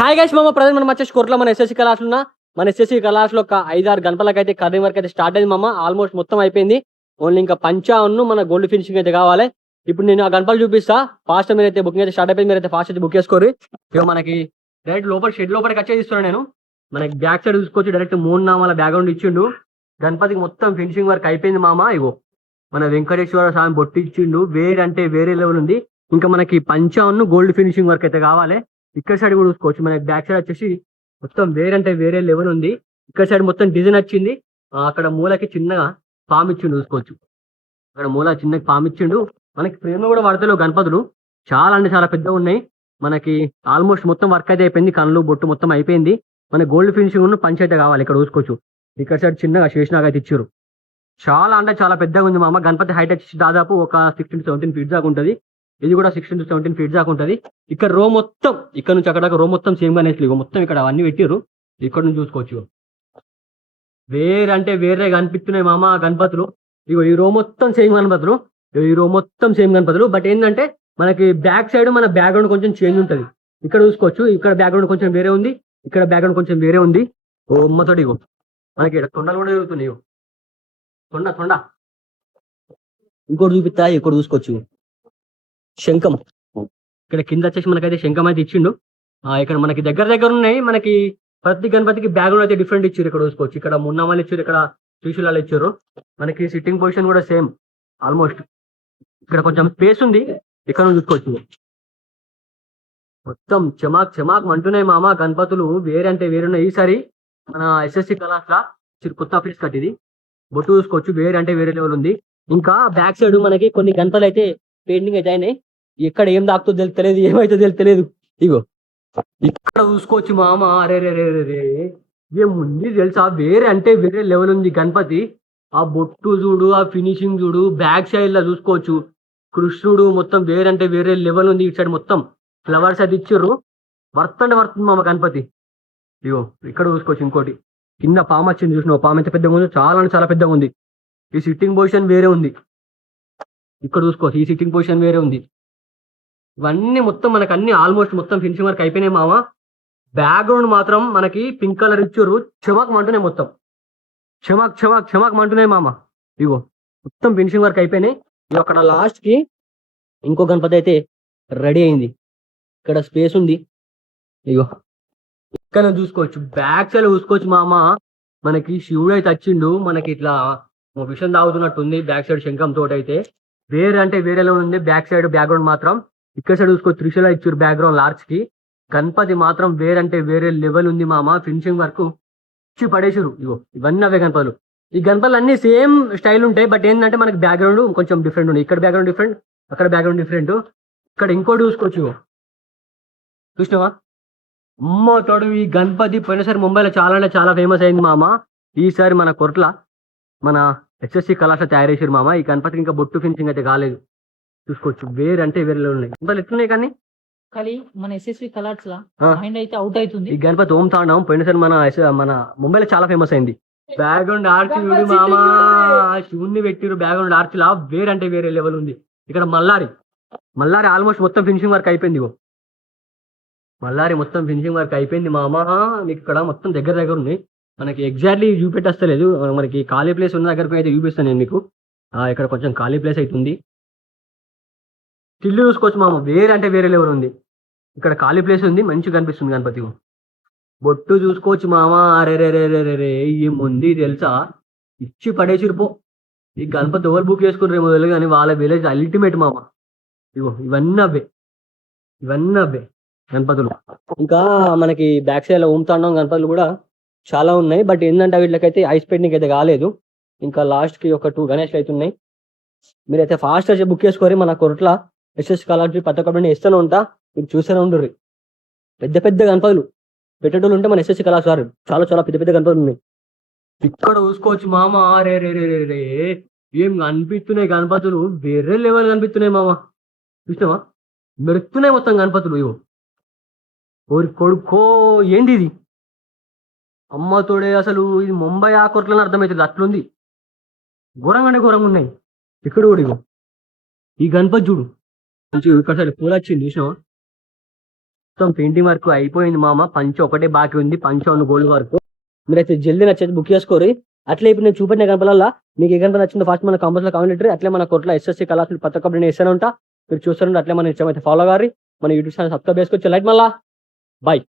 Hi guys మామ present మనం వచ్చేసి కోర్టులో మన ఎస్ఎస్సి కళాశాల ఉన్న మన ఎస్ఎస్సి కళాశాలలో ఒక 5-6 గంటలకు అయితే కర్రీ వర్క్ అయితే స్టార్ట్ అయింది మామ. ఆల్మోస్ట్ మొత్తం అయిపోయింది. ఓన్లీ ఇంకా పంచా ఉన్న మన గోల్డ్ ఫినిషింగ్ అయితే కావాలి. ఇప్పుడు నేను ఆ గణపలు చూపిస్తా. ఫాస్ట్ మీరైతే బుకింగ్ అయితే స్టార్ట్ అయిపోయింది. మీరైతే ఫాస్ట్ అయితే బుక్ చేసుకోరు. ఇక మనకి డైరెక్ట్ లోపల షెడ్ లోపలికి వచ్చే ఇస్తున్నాను నేను. మనకి బ్యాక్ సైడ్ చూసుకోవచ్చు. డైరెక్ట్ 3 నామాల బ్యాక్గ్రౌండ్ ఇచ్చిండు. గణపతికి మొత్తం ఫినిషింగ్ వర్క్ అయిపోయింది మామ. ఇగో మన వెంకటేశ్వర స్వామి బొట్టు ఇచ్చిండు. వేరే అంటే వేరే లెవెల్ ఉంది. ఇంకా మనకి పంచా ఉన్న గోల్డ్ ఫినిషింగ్ వర్క్ అయితే కావాలి. ఇక్కడ సైడ్ కూడా చూసుకోవచ్చు. మనకి బ్యాక్ సైడ్ వచ్చేసి మొత్తం వేరే అంటే వేరే లెవెల్ ఉంది. ఇక్కడ సైడ్ మొత్తం డిజైన్ వచ్చింది. అక్కడ మూలకి చిన్నగా పామ్ ఇచ్చిండు చూసుకోవచ్చు. అక్కడ మూల చిన్నగా పామ్ ఇచ్చిండు. మనకి ఫ్రేమ్ లో కూడా వాడతలేవు గణపతులు. చాలా అంటే చాలా పెద్దగా ఉన్నాయి. మనకి ఆల్మోస్ట్ మొత్తం వర్క్ అయితే అయిపోయింది. కళ్ళు బొట్టు మొత్తం అయిపోయింది. మన గోల్డ్ ఫినిషింగ్ ఉన్న పంచ అయితే కావాలి. ఇక్కడ చూసుకోవచ్చు. ఇక్కడ సైడ్ చిన్నగా శేషనాగ్ అయితే ఇచ్చారు. చాలా అంటే చాలా పెద్దగా ఉంది మామ. గణపతి హైట్ వచ్చి దాదాపు ఒక 16-17 ఫీట్ దాకా ఉంటుంది. ఇది కూడా 16-17 ఫీట్ దాకా ఉంటుంది. ఇక్కడ రో మొత్తం ఇక్కడ నుంచి అక్కడ రో మొత్తం సేమ్ గానే మొత్తం ఇక్కడ అవన్నీ పెట్టిరు. ఇక్కడ నుంచి చూసుకోవచ్చు. వేరే అంటే వేరే కనిపిస్తున్నాయి మామ గణపతులు. ఇగో ఈ రో మొత్తం సేమ్ గణపతులు. ఈ రో మొత్తం సేమ్ గణపతులు. బట్ ఏంటంటే మనకి బ్యాక్ సైడ్ మన బ్యాక్గ్రౌండ్ కొంచెం చేంజ్ ఉంటుంది. ఇక్కడ చూసుకోవచ్చు. ఇక్కడ బ్యాక్గ్రౌండ్ కొంచెం వేరే ఉంది. ఇక్కడ బ్యాక్గ్రౌండ్ కొంచెం వేరే ఉంది. ఓ అమ్మతోటి ఇగో మనకి ఇక్కడ తొండలు కూడా జరుగుతున్నాయి. తొండ ఇంకోటి చూపిస్తా. ఇక్కడ చూసుకోవచ్చు శంఖం. ఇక్కడ కింద వచ్చేసి మనకైతే శంఖం అయితే ఇచ్చిండు. ఇక్కడ మనకి దగ్గర దగ్గర ఉన్నాయి. మనకి ప్రతి గణపతికి బ్యాక్గ్రౌండ్ అయితే డిఫరెంట్ ఇచ్చారు. ఇక్కడ చూసుకోవచ్చు. ఇక్కడ మున్నామాలు ఇచ్చారు. ఇక్కడ త్రిశూలాలు ఇచ్చారు. మనకి సిట్టింగ్ పొజిషన్ కూడా సేమ్ ఆల్మోస్ట్. ఇక్కడ కొంచెం స్పేస్ ఉంది. ఇక్కడ చూసుకోవచ్చు. మొత్తం చమాక్ చమాక్ అంటున్నాయి మామ గణపతులు. వేరే అంటే వేరున్నాయి. ఈసారి మన ఎస్ఎస్సి కళాశాల కొత్త ఆఫీస్ కట్టిది. బొట్టు చూసుకోవచ్చు. వేరే అంటే వేరే లెవెల్ ఉంది. ఇంకా బ్యాక్ సైడ్ మనకి కొన్ని గణపతులు అయితే పెయింటింగ్ అయితే అయినాయి. ఎక్కడ ఏం దాకుతో తెలుస్తలేదు, ఏమైతే తెలుస్తలేదు. ఇగో ఇక్కడ చూసుకోవచ్చు మామ. అరే రే రే రే ఏముంది తెలుసా, వేరే అంటే వేరే లెవెల్ ఉంది గణపతి. ఆ బొట్టు చూడు, ఆ ఫినిషింగ్ చూడు. బ్యాక్ సైడ్ లా చూసుకోవచ్చు. కృష్ణుడు మొత్తం వేరే అంటే వేరే లెవెల్ ఉంది. ఇటు సైడ్ మొత్తం ఫ్లవర్స్ అది ఇచ్చిర్రు. వర్త్ అంటే వర్తుంది మామ గణపతి. ఇగో ఇక్కడ చూసుకోవచ్చు. ఇంకోటి కింద పాము వచ్చింది చూసిన. పాము ఎంత పెద్దగా ఉందో, చాలా అంటే చాలా పెద్దగా ఉంది. ఈ సిట్టింగ్ పొజిషన్ వేరే ఉంది. ఇక్కడ చూసుకోవచ్చు. ఈ సిట్టింగ్ పొజిషన్ వేరే ఉంది. ఇవన్నీ మొత్తం మనకు అన్ని ఆల్మోస్ట్ మొత్తం ఫినిషింగ్ వర్క్ అయిపోయినాయి మామ. బ్యాక్గ్రౌండ్ మాత్రం మనకి పింక్ కలర్ ఇచ్చారు. చెమాక్ మంటున్నాయి మొత్తం. చెమాక్ మంటున్నాయి మామ. ఇగో మొత్తం ఫినిషింగ్ వర్క్ అయిపోయినాయి. ఇగో అక్కడ లాస్ట్ కి ఇంకో గణపతి అయితే రెడీ అయింది. ఇక్కడ స్పేస్ ఉంది. ఇగో ఇక్కడ చూసుకోవచ్చు. బ్యాక్ సైడ్ చూసుకోవచ్చు మామ. మనకి శివుడు అయితే వచ్చిండు. మనకి ఇట్లా విషయం తాగుతున్నట్టుంది. బ్యాక్ సైడ్ శంఖం తోట అయితే వేరే అంటే వేరేలో ఉంది. బ్యాక్ సైడ్ బ్యాక్గ్రౌండ్ మాత్రం ఇక్కడ సైడ్ చూసుకోవచ్చు. త్రిశూల ఇచ్చారు బ్యాక్గ్రౌండ్ లార్జ్ కి. గణపతి మాత్రం వేరే అంటే వేరే లెవెల్ ఉంది మామ. ఫినిషింగ్ వర్క్ ఇచ్చి పడేసారు. ఇగో ఇవన్నీ అవే గణపతులు. ఈ గణపతులు అన్ని సేమ్ స్టైల్ ఉంటాయి. బట్ ఏంటంటే మనకి బ్యాక్గ్రౌండ్ కొంచెం డిఫరెంట్ ఉంది. ఇక్కడ బ్యాక్గ్రౌండ్ డిఫరెంట్, అక్కడ బ్యాక్గ్రౌండ్ డిఫరెంట్. ఇక్కడ ఇంకోటి చూసుకోవచ్చు. చూసినావా అమ్మ తోడు. ఈ గణపతి పోయినసారి ముంబైలో చాలా అంటే చాలా ఫేమస్ అయింది మామ. ఈసారి మన కొట్ల మన ఎస్ఎస్సి కళాశాల తయారు చేసారు మామ. ఈ గణపతికి ఇంకా బొట్టు ఫినిషింగ్ అయితే కాలేదు. చూసుకోవచ్చు. వేరే అంటే వేరే ఉన్నాయి. గణపతులు ఎట్లున్నాయి కానీ మన ఎస్ఎస్వి కలర్స్ మైండ్ అయితే అవుట్ అవుతుంది. ఈ గణపతి ఓం తాండవం పోయినసారి మన ముంబైలో చాలా ఫేమస్ అయింది. బ్యాక్గ్రౌండ్ ఆర్చ్ చూడు మామ. శివుణ్ణి పెట్టిరు బ్యాక్గ్రౌండ్ ఆర్చ్ లా. వేరే అంటే వేరే లెవెల్ ఉంది. ఇక్కడ మల్లారి ఆల్మోస్ట్ మొత్తం ఫినిషింగ్ వర్క్ అయిపోయింది. మల్లారి మొత్తం ఫినిషింగ్ వర్క్ అయిపోయింది మామ. మీకు ఇక్కడ మొత్తం దగ్గర దగ్గర ఉంది. మనకి ఎగ్జాక్ట్లీ చూపెట్టలేదు. మనకి ఖాళీ ప్లేస్ ఉన్న దగ్గరకు అయితే చూపిస్తాను నేను మీకు. ఇక్కడ కొంచెం ఖాళీ ప్లేస్ అవుతుంది. టిల్లు చూసుకోవచ్చు మామ. వేరే అంటే వేరే లెవెల్ ఉంది. ఇక్కడ ఖాళీ ప్లేస్ ఉంది. మంచిగా కనిపిస్తుంది గణపతి. బొట్టు చూసుకోవచ్చు మామ. అరే రే రే రే రే ఏముంది తెలుసా, ఇచ్చి పడేసిరిపో. ఈ గణపతి ఎవరు బుక్ చేసుకున్నారు మొదలు కానీ వాళ్ళ విలేజ్ అల్టిమేట్ మామ. ఇగో ఇవన్నీ అవే గణపతులు. ఇంకా మనకి బ్యాక్ సైడ్ లో ఓం తాండవం గణపతులు కూడా చాలా ఉన్నాయి. బట్ ఏంటంటే వీటికైతే ఐస్ పెయింటింగ్ అయితే కాలేదు. ఇంకా లాస్ట్ కి ఒక 2 గణేష్లు అయితే ఉన్నాయి. మీరైతే ఫాస్ట్ గా బుక్ చేసుకోరి. మన కొరట్ల ఎస్ఎస్ కాలేజీ ప్రతి ఒక్కరిని ఇస్తూనే ఉంటా. మీరు చూస్తూనే ఉండరు. పెద్ద పెద్ద గణపతులు పెట్టేటోళ్ళు ఉంటే మన ఎస్ఎస్సి కళాశాల చాలా చాలా పెద్ద పెద్ద గణపతులు ఉన్నాయి. ఇక్కడ చూసుకోవచ్చు మామ. రే రే రే రే ఏం కనిపిస్తున్నాయి గణపతులు. వేరే లెవెల్ కనిపిస్తున్నాయి మామ. చూసినావా మెరుస్తున్నాయి మొత్తం గణపతులు. ఇవో ఓరి కొడుకో ఏంది ఇది అమ్మ తోడే. అసలు ఇది ముంబై ఆ కొట్లని అర్థమవుతుంది. అట్లుంది. ఘోరంగానే ఘోరంగా ఉన్నాయి. ఇక్కడ కూడా ఇగో ఈ గణపతి చూడు. ఇక్కడ సరే పూల వచ్చింది చూసినావా. మొత్తం పెయింటింగ్ వర్క్ అయిపోయింది మామ. పంచ ఒకటే బాకీ ఉంది, పంచ ఉన్న గోల్డ్ వర్క్. మీరైతే జల్దీ నచ్చేది బుక్ చేసుకోరు. అట్లే ఇప్పుడు నేను చూపెట్టిన గణపతులలో మీకు ఏ గణపతి నచ్చిందో ఫస్ట్ మన కాంపౌండ్ కామెంట్. అట్లే మన కొట్ల ఎస్ఎస్సి కళాశాల ప్రతి ఒక్కటి నేను ఇస్తూనే ఉంటా. మీరు చూస్తుంటే అట్లే మన ఇష్టమైతే ఫాలో గారి మన యూట్యూబ్ ఛానల్ సబ్స్క్రైబ్ చేసుకోవచ్చు. లైక్ మళ్ళా బాయ్.